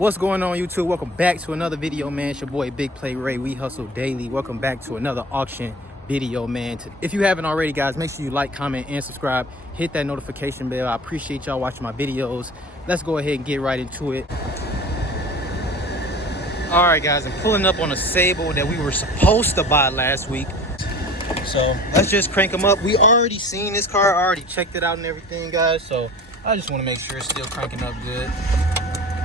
What's going on, YouTube? Welcome back to another video, man. It's your boy Big Play Ray. We hustle daily. Welcome back to another auction video, man. If you haven't already, guys, make sure you like, comment, and subscribe. Hit that notification bell. I appreciate y'all watching my videos. Let's go ahead and get right into it. All right, guys, I'm pulling up on a Sable that we were supposed to buy last week. So let's just crank them up. We already seen this car, already checked it out and everything, guys. So I just want to make sure it's still cranking up good.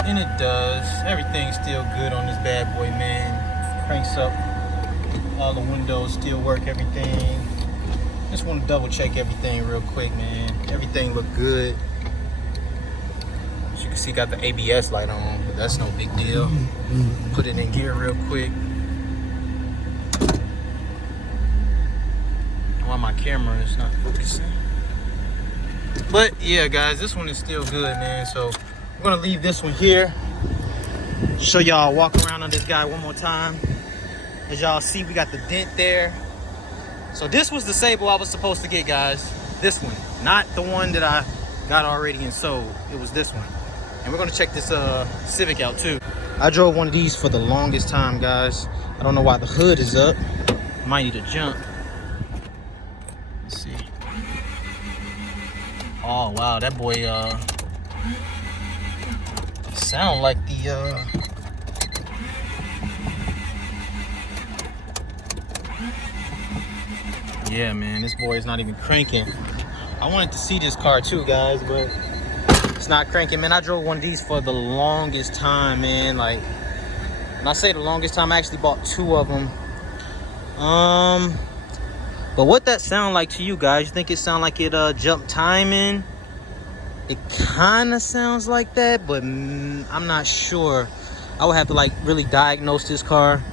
And it does. Everything's still good on this bad boy, man. Cranks up. All the windows still work, everything. Just want to double check everything real quick, man. Everything look good. As you can see, got the ABS light on, but that's no big deal. Put it in gear real quick. While my camera is not focusing. But yeah, guys, this one is still good, man. So I'm gonna leave this one here. Show y'all walk around on this guy one more time. As y'all see, we got the dent there. So this was the Sable I was supposed to get, guys. This one, not the one that I got already and sold. It was this one. And we're gonna check this Civic out too. I drove one of these for the longest time, guys. I don't know why the hood is up. Might need to jump. Let's see. Oh wow, that boy sound like the yeah, man, this boy is not even cranking. I wanted to see this car too, guys, but it's not cranking, man. I drove one of these for the longest time, man. Like, when I say the longest time, I actually bought two of them. But what that sound like to you guys? You think it sound like it jump timing? It kind of sounds like that, but I'm not sure. I would have to like really diagnose this car.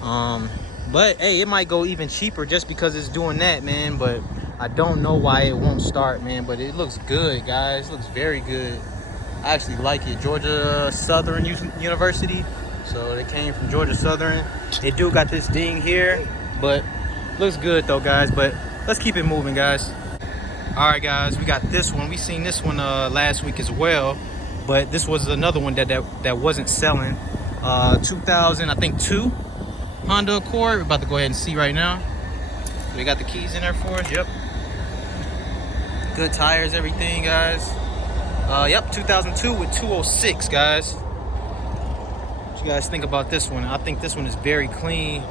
But hey, it might go even cheaper just because it's doing that, man. But I don't know why it won't start, man. But it looks good, guys. It looks very good. I actually like it. Georgia Southern University. So they came from Georgia Southern. They do got this ding here, but looks good though, guys. But let's keep it moving, guys. All right, guys, we got this one. We seen this one last week as well, but this was another one that wasn't selling. 2002 Honda Accord. We're about to go ahead and see right now. We got the keys in there for us. Yep. Good tires, everything, guys. Yep, 2002 with 206, guys. What you guys think about this one? I think this one is very clean.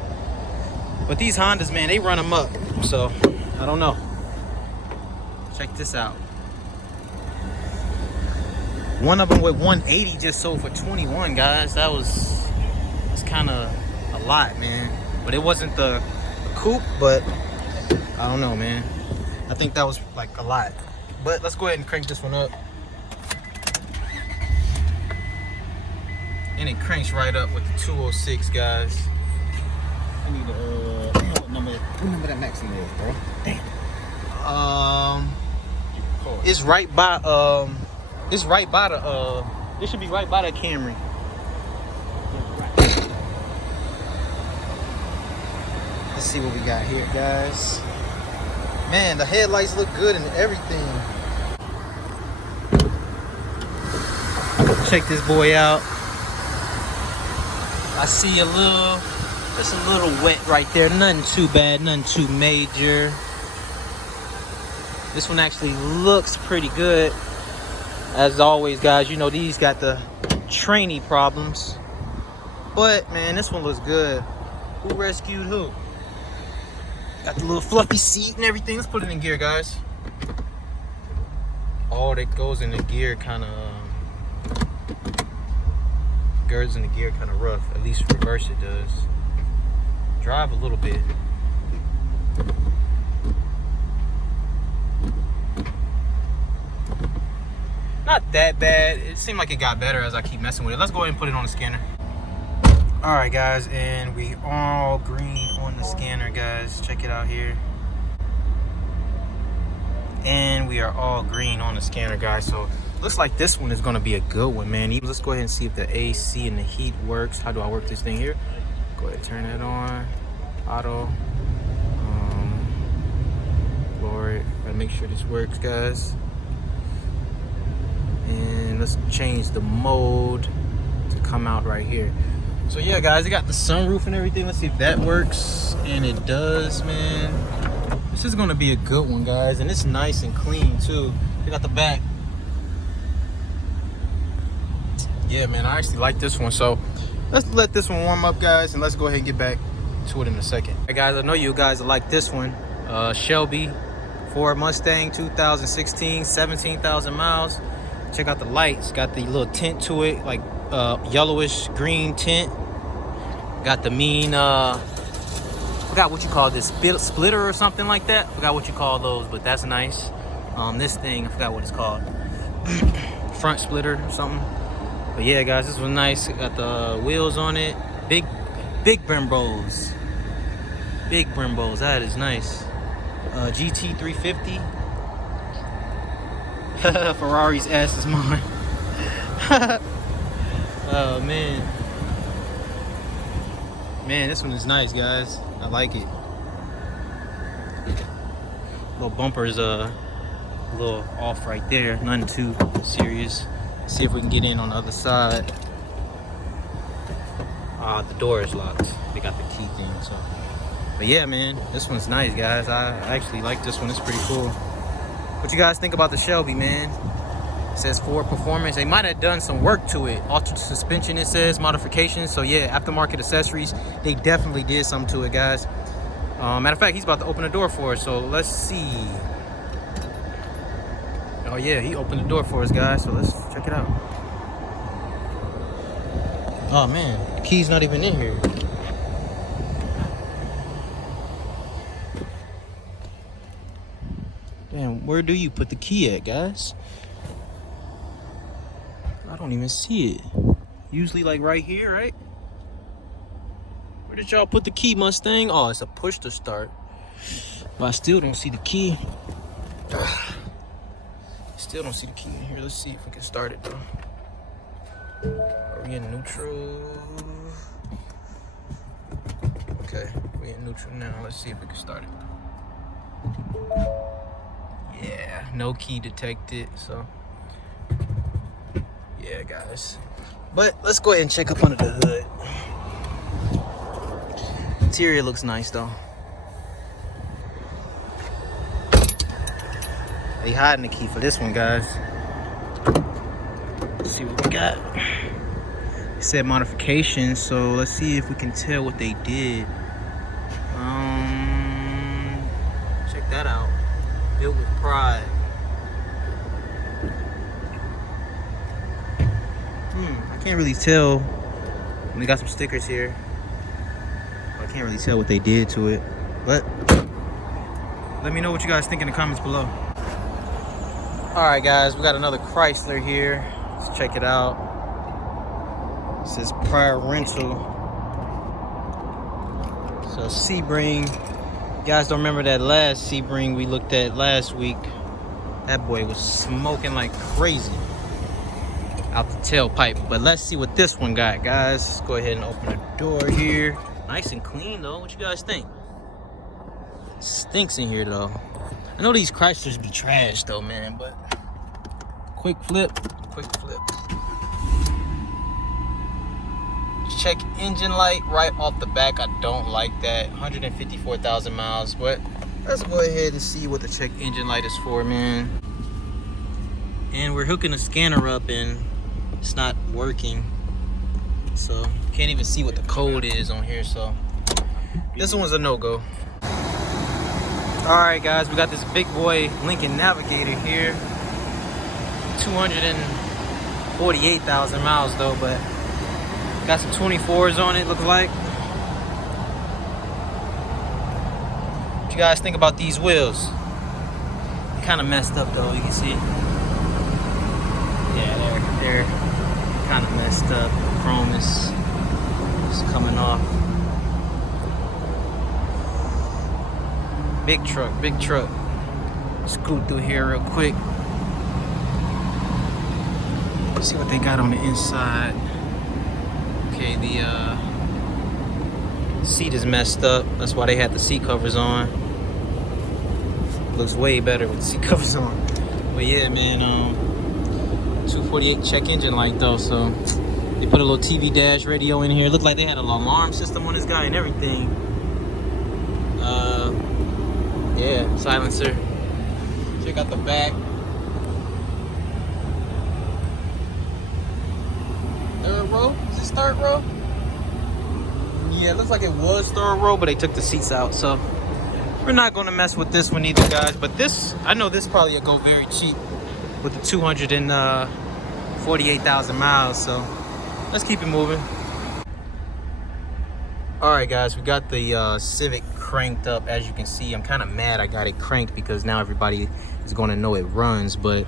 But these Hondas, man, they run them up. So, I don't know. Check this out. One of them with 180 just sold for 21, guys. It's kind of a lot, man. But it wasn't the coupe, but I don't know, man. I think that was like a lot. But let's go ahead and crank this one up. And it cranks right up with the 206, guys. I need what number that maximum is, bro? Damn. It's right by the it should be right by that Camry. Let's see what we got here, guys. Man, the headlights look good and everything. Check this boy out. I see just a little wet right there. Nothing too bad, nothing too major. This one actually looks pretty good. As always, guys, you know these got the trainee problems. But, man, this one looks good. Who rescued who? Got the little fluffy seat and everything. Let's put it in gear, guys. Oh, that goes in the gear kind of... Goes in the gear kind of rough. At least reverse it does. Drive a little bit. Not that bad. It seemed like it got better as I keep messing with it. Let's go ahead and put it on the scanner. All right, guys, and we all green on the scanner, guys. Check it out here. And we are all green on the scanner, guys. So looks like this one is gonna be a good one, man. Let's go ahead and see if the AC and the heat works. How do I work this thing here? Go ahead and turn that on. Auto. Lower it. Gotta make sure this works, guys. And let's change the mode to come out right here. So yeah, guys, it got the sunroof and everything. Let's see if that works. And it does, man. This is gonna be a good one, guys, and it's nice and clean too. We got the back. Yeah, man, I actually like this one. So let's let this one warm up, guys, and let's go ahead and get back to it in a second. Hey guys, I know you guys like this one. Shelby Ford Mustang 2016, 17,000 miles. Check out the lights. Got the little tint to it, like yellowish green tint. Got the mean forgot what you call this, splitter or something like that. Forgot what you call those, but that's nice. This thing, I forgot what it's called. Front splitter or something. But yeah, guys, this was nice. It got the wheels on it. Big Brembos. Big Brembos. That is nice. GT 350. Ferrari's ass is mine. Oh man. Man, this one is nice, guys. I like it. Little bumper is a little off right there. Nothing too serious. See if we can get in on the other side. The door is locked. They got the key thing, so. But yeah, man, this one's nice, guys. I actually like this one. It's pretty cool. What you guys think about the Shelby, man? It says Ford Performance. They might have done some work to it. Altered suspension, it says, modifications. So yeah, aftermarket accessories. They definitely did something to it, guys. Matter of fact, he's about to open the door for us. So let's see. Oh yeah, he opened the door for us, guys. So let's check it out. Oh man, the key's not even in here. Damn, where do you put the key at, guys? I don't even see it. Usually like right here, right? Where did y'all put the key, Mustang? Oh, it's a push to start. But I still don't see the key. Still don't see the key in here. Let's see if we can start it though. Are we in neutral? Okay, we're in neutral now. Let's see if we can start it. Yeah, no key detected, so. Yeah, guys. But let's go ahead and check up under the hood. Interior looks nice though. They hiding the key for this one, guys. Let's see what we got. It said modifications, so let's see if we can tell what they did. Check that out. Built with pride. I can't really tell. We got some stickers here. I can't really tell what they did to it. But let me know what you guys think in the comments below. Alright guys, we got another Chrysler here. Let's check it out. It says prior rental. So Sebring. You guys don't remember that last Sebring we looked at last week. That boy was smoking like crazy out the tailpipe. But let's see what this one got, guys. Let's go ahead and open the door here. Nice and clean though. What you guys think? Stinks in here though. I know these Chryslers be trash though, man, but quick flip. Check engine light right off the back. I don't like that. 154,000 miles, but let's go ahead and see what the check engine light is for, man. And we're hooking the scanner up and it's not working, so can't even see what the code is on here, so this one's a no-go. All right guys, we got this big boy Lincoln Navigator here. 248,000 miles though, but got some 24s on it, looks like. What you guys think about these wheels? Kind of messed up though, you can see. Yeah, they're kind of messed up. Chrome is coming off. Big truck. Scoot through here real quick. See what they got on the inside. Okay, the seat is messed up. That's why they had the seat covers on. Looks way better with the seat covers on. But yeah, man, 248 check engine light though, so They put a little TV dash radio in here. Looked like they had an alarm system on this guy and everything. Yeah, silencer. Check out the back. Third row? Is this third row? Yeah, it looks like it was third row, but they took the seats out, so we're not going to mess with this one either, guys. But this, I know this probably will go very cheap with the 248,000 miles, so let's keep it moving. All right, guys, we got the Civic cranked up. As you can see, I'm kind of mad I got it cranked because now everybody is going to know it runs, but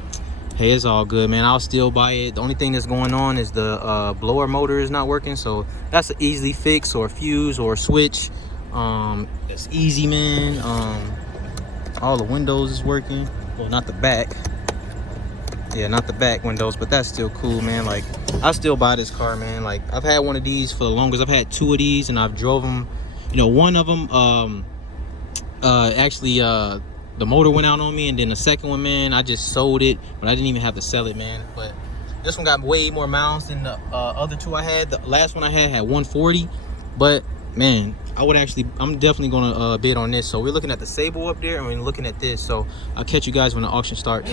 hey, it's all good, man. I'll still buy it. The only thing that's going on is the blower motor is not working, so that's an easily fix or a fuse or a switch. It's easy, man. All the windows is working. Well, not the back. Yeah, not the back windows, but that's still cool, man. Like, I'll still buy this car, man. Like, I've had one of these for the longest. I've had two of these, and I've drove them. You know, one of them, actually, the motor went out on me, and then the second one, man, I just sold it, but I didn't even have to sell it, man. But this one got way more miles than the other two I had. The last one I had 140, but man, I'm definitely gonna bid on this. So we're looking at the Sable up there, and we're looking at this. So I'll catch you guys when the auction starts.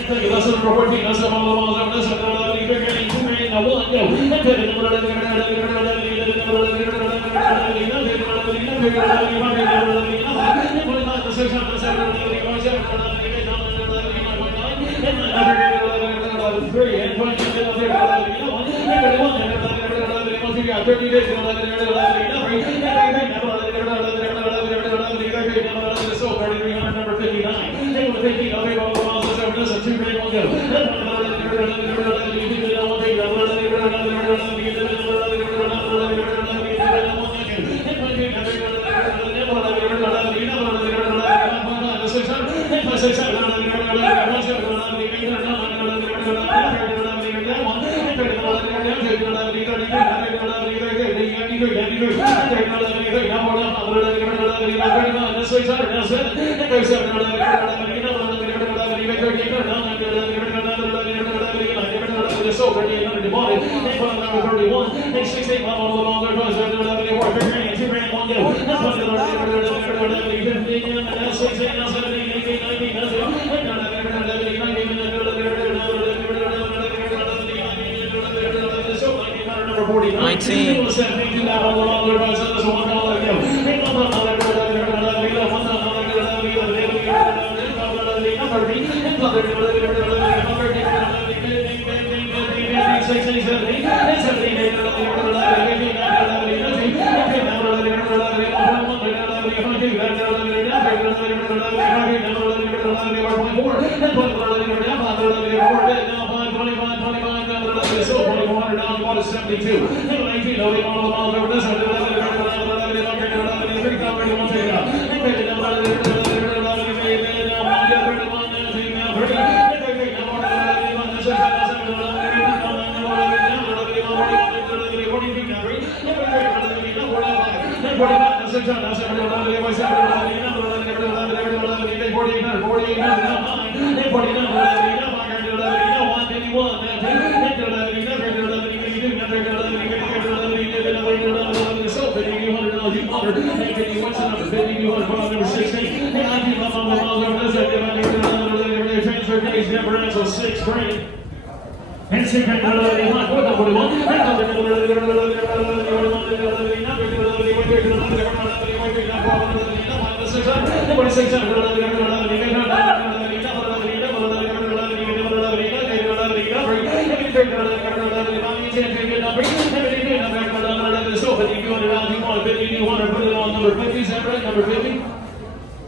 Number 50?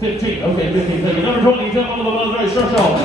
15. Okay, 15. Thank you. Number 20, jump on the ball, right, start off.